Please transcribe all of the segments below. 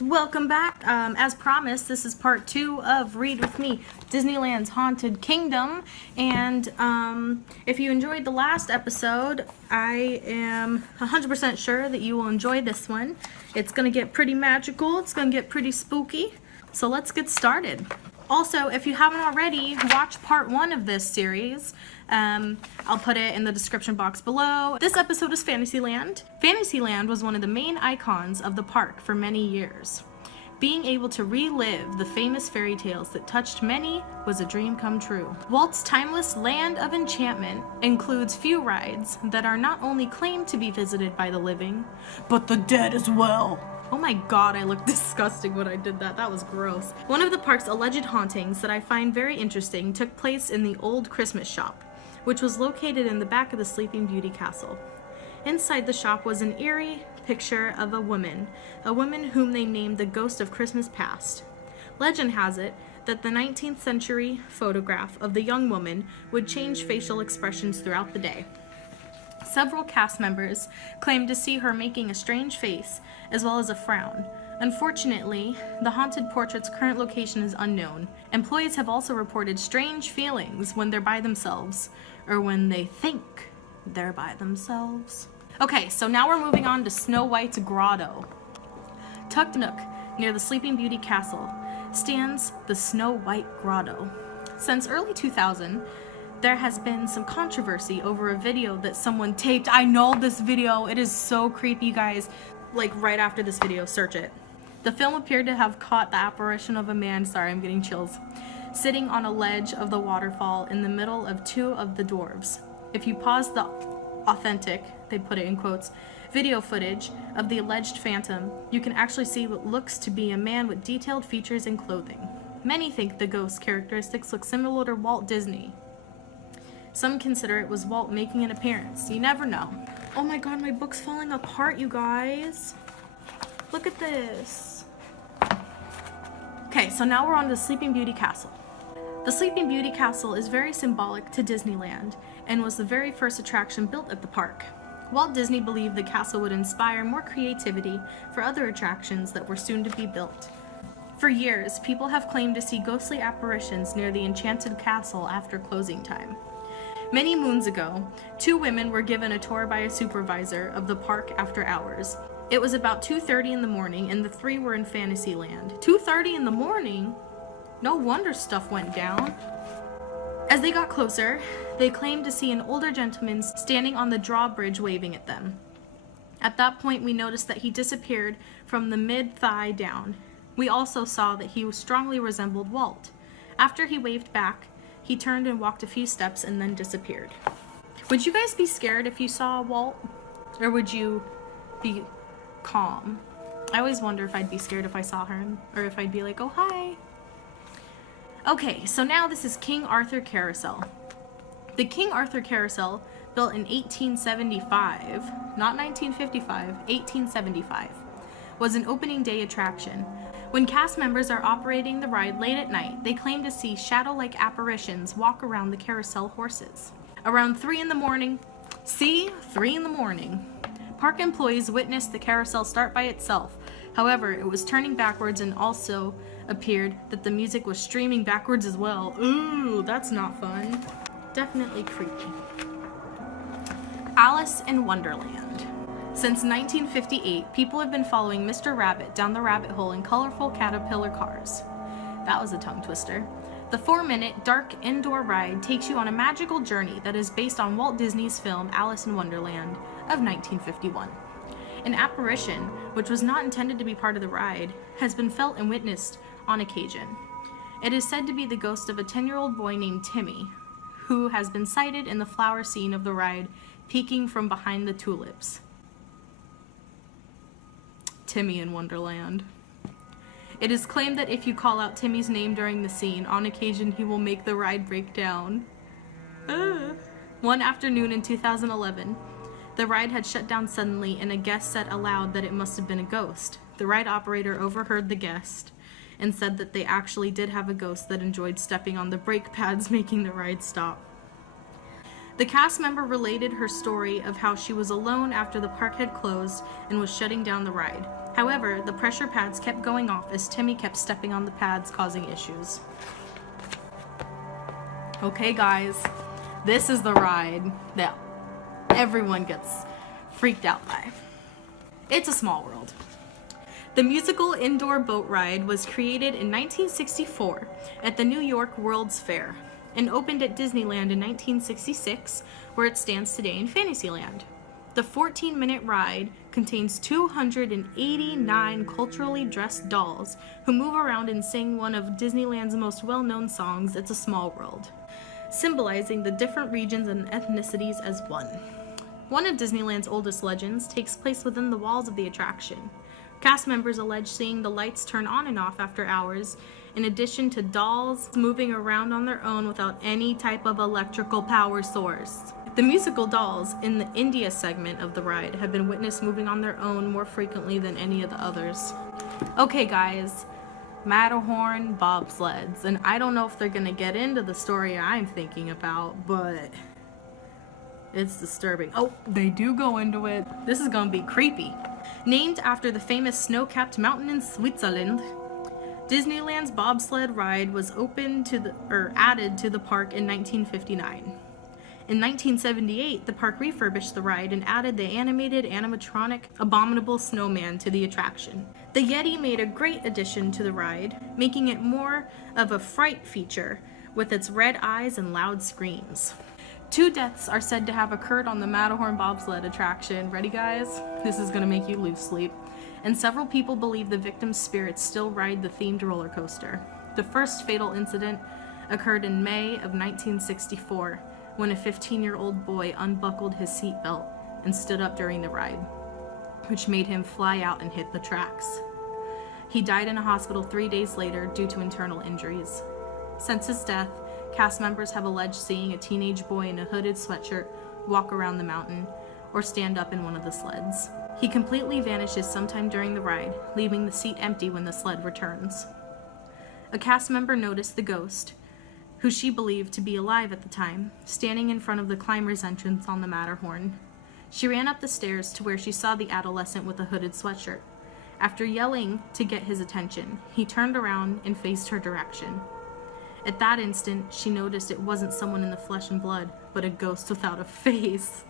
Welcome back. As promised, this is part 2 of Read With Me, Disneyland's Haunted Kingdom. And if you enjoyed the last episode, I am 100% sure that you will enjoy this one. It's going to get pretty magical. It's going to get pretty spooky. So let's get started. Also, if you haven't already, watch part 1 of this series. I'll put it in the description box below. This episode is Fantasyland. Fantasyland was one of the main icons of the park for many years. Being able to relive the famous fairy tales that touched many was a dream come true. Walt's timeless land of enchantment includes few rides that are not only claimed to be visited by the living, but the dead as well. Oh my god, I looked disgusting when I did that. That was gross. One of the park's alleged hauntings that I find very interesting took place in the old Christmas shop, which was located in the back of the Sleeping Beauty castle. Inside the shop was an eerie picture of a woman whom they named the Ghost of Christmas Past. Legend has it that the 19th century photograph of the young woman would change facial expressions throughout the day. Several cast members claimed to see her making a strange face as well as a frown. Unfortunately, the haunted portrait's current location is unknown. Employees have also reported strange feelings when they're by themselves, or when they think they're by themselves. Okay, so now we're moving on to Snow White's Grotto. Tucked nook near the Sleeping Beauty castle stands the Snow White Grotto. Since early 2000, there has been some controversy over a video that someone taped. I know this video. It is so creepy, guys. Like, right after this video, search it. The film appeared to have caught the apparition of a man, sorry, I'm getting chills, sitting on a ledge of the waterfall in the middle of two of the dwarves. If you pause the authentic, they put it in quotes, video footage of the alleged phantom, you can actually see what looks to be a man with detailed features and clothing. Many think the ghost's characteristics look similar to Walt Disney. Some consider it was Walt making an appearance. You never know. Oh my god, my book's falling apart, you guys. Look at this. Okay, so now we're on the Sleeping Beauty Castle. The Sleeping Beauty Castle is very symbolic to Disneyland and was the very first attraction built at the park. Walt Disney believed the castle would inspire more creativity for other attractions that were soon to be built. For years, people have claimed to see ghostly apparitions near the enchanted castle after closing time. Many moons ago, 2 women were given a tour by a supervisor of the park after hours. It was about 2:30 in the morning and the 3 were in Fantasyland. 2:30 in the morning? No wonder stuff went down. As they got closer, they claimed to see an older gentleman standing on the drawbridge waving at them. At that point, we noticed that he disappeared from the mid-thigh down. We also saw that he strongly resembled Walt. After he waved back, he turned and walked a few steps and then disappeared. Would you guys be scared if you saw Walt? Or would you be calm? I always wonder if I'd be scared if I saw him, or if I'd be like, oh hi. Okay, so now this is King Arthur Carousel. The King Arthur Carousel, built in 1875, not 1955, 1875, was an opening day attraction. When cast members are operating the ride late at night, they claim to see shadow-like apparitions walk around the carousel horses. Around 3 in the morning, 3 in the morning, park employees witnessed the carousel start by itself. However, it was turning backwards and also appeared that the music was streaming backwards as well. Ooh, that's not fun. Definitely creepy. Alice in Wonderland. Since 1958, people have been following Mr. Rabbit down the rabbit hole in colorful caterpillar cars. That was a tongue twister. The 4-minute, dark indoor ride takes you on a magical journey that is based on Walt Disney's film Alice in Wonderland of 1951. An apparition, which was not intended to be part of the ride, has been felt and witnessed on occasion. It is said to be the ghost of a 10-year-old boy named Timmy, who has been sighted in the flower scene of the ride, peeking from behind the tulips. Timmy in Wonderland. It is claimed that if you call out Timmy's name during the scene, on occasion he will make the ride break down. One afternoon in 2011, the ride had shut down suddenly and a guest said aloud that it must have been a ghost. The ride operator overheard the guest and said that they actually did have a ghost that enjoyed stepping on the brake pads, making the ride stop. The cast member related her story of how she was alone after the park had closed and was shutting down the ride. However, the pressure pads kept going off as Timmy kept stepping on the pads, causing issues. Okay guys, this is the ride that everyone gets freaked out by. It's a small world. The musical indoor boat ride was created in 1964 at the New York World's Fair and opened at Disneyland in 1966, where it stands today in Fantasyland. The 14-minute ride contains 289 culturally dressed dolls who move around and sing one of Disneyland's most well-known songs, It's a Small World, symbolizing the different regions and ethnicities as one. One of Disneyland's oldest legends takes place within the walls of the attraction. Cast members allege seeing the lights turn on and off after hours, in addition to dolls moving around on their own without any type of electrical power source. The musical dolls in the India segment of the ride have been witnessed moving on their own more frequently than any of the others. Okay guys, Matterhorn bobsleds, and I don't know if they're gonna get into the story I'm thinking about, but it's disturbing. Oh, they do go into it. This is gonna be creepy. Named after the famous snow-capped mountain in Switzerland, Disneyland's bobsled ride was added to the park in 1959. In 1978, the park refurbished the ride and added the animated animatronic Abominable Snowman to the attraction. The Yeti made a great addition to the ride, making it more of a fright feature with its red eyes and loud screams. 2 deaths are said to have occurred on the Matterhorn bobsled attraction. Ready guys? This is gonna make you lose sleep. And several people believe the victims' spirits still ride the themed roller coaster. The first fatal incident occurred in May of 1964 when a 15-year-old boy unbuckled his seatbelt and stood up during the ride, which made him fly out and hit the tracks. He died in a hospital 3 days later due to internal injuries. Since his death, cast members have alleged seeing a teenage boy in a hooded sweatshirt walk around the mountain or stand up in one of the sleds. He completely vanishes sometime during the ride, leaving the seat empty when the sled returns. A cast member noticed the ghost, who she believed to be alive at the time, standing in front of the climber's entrance on the Matterhorn. She ran up the stairs to where she saw the adolescent with a hooded sweatshirt. After yelling to get his attention, he turned around and faced her direction. At that instant, she noticed it wasn't someone in the flesh and blood, but a ghost without a face.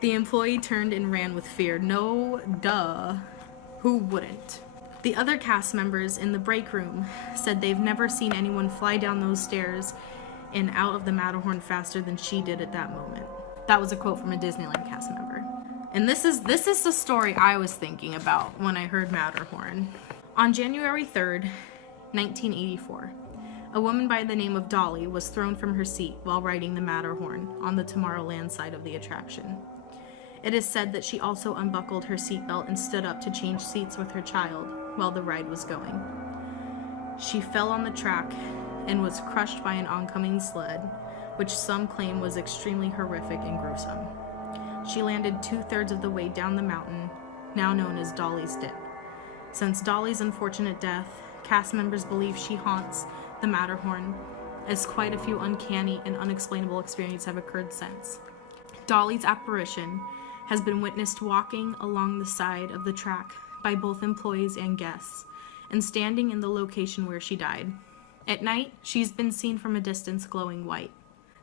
The employee turned and ran with fear. No, duh. Who wouldn't? The other cast members in the break room said they've never seen anyone fly down those stairs and out of the Matterhorn faster than she did at that moment. That was a quote from a Disneyland cast member. And this is the story I was thinking about when I heard Matterhorn. On January 3rd, 1984, a woman by the name of Dolly was thrown from her seat while riding the Matterhorn on the Tomorrowland side of the attraction. It is said that she also unbuckled her seatbelt and stood up to change seats with her child while the ride was going. She fell on the track and was crushed by an oncoming sled, which some claim was extremely horrific and gruesome. She landed 2/3 of the way down the mountain, now known as Dollys Dead. Since Dolly's unfortunate death, cast members believe she haunts the Matterhorn, as quite a few uncanny and unexplainable experiences have occurred since. Dolly's apparition has been witnessed walking along the side of the track by both employees and guests, and standing in the location where she died. At night, she's been seen from a distance glowing white.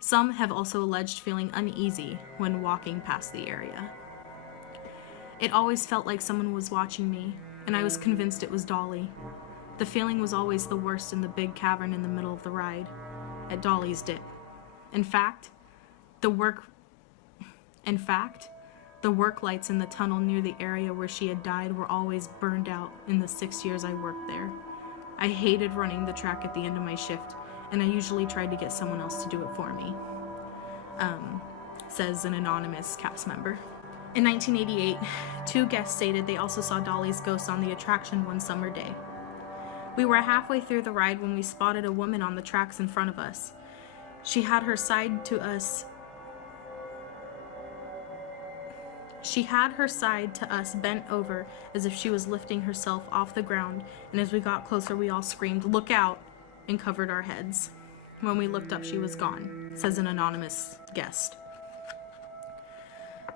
Some have also alleged feeling uneasy when walking past the area. It always felt like someone was watching me, and I was convinced it was Dolly. The feeling was always the worst in the big cavern in the middle of the ride, at Dolly's Dip. In fact, the work lights in the tunnel near the area where she had died were always burned out in the 6 years I worked there. I hated running the track at the end of my shift, and I usually tried to get someone else to do it for me, says an anonymous cast member. In 1988, 2 guests stated they also saw Dolly's ghost on the attraction one summer day. We were halfway through the ride when we spotted a woman on the tracks in front of us. She had her side to us bent over as if she was lifting herself off the ground, and as we got closer we all screamed, "Look out!" and covered our heads. When we looked up, she was gone, says an anonymous guest.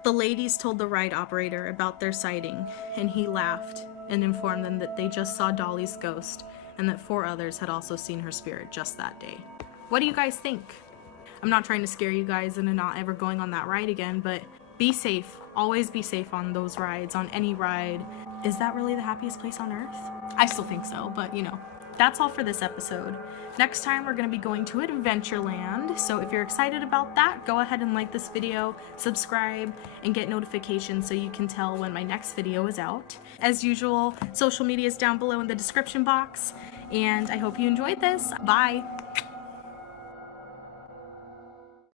The ladies told the ride operator about their sighting, and he laughed and informed them that they just saw Dolly's ghost and that 4 others had also seen her spirit just that day. What do you guys think? I'm not trying to scare you guys into not ever going on that ride again, but be safe. Always be safe on those rides, on any ride. Is that really the happiest place on earth? I still think so, but you know. That's all for this episode. Next time we're going to be going to Adventureland, so if you're excited about that, go ahead and like this video, subscribe, and get notifications so you can tell when my next video is out. As usual, social media is down below in the description box, and I hope you enjoyed this. Bye!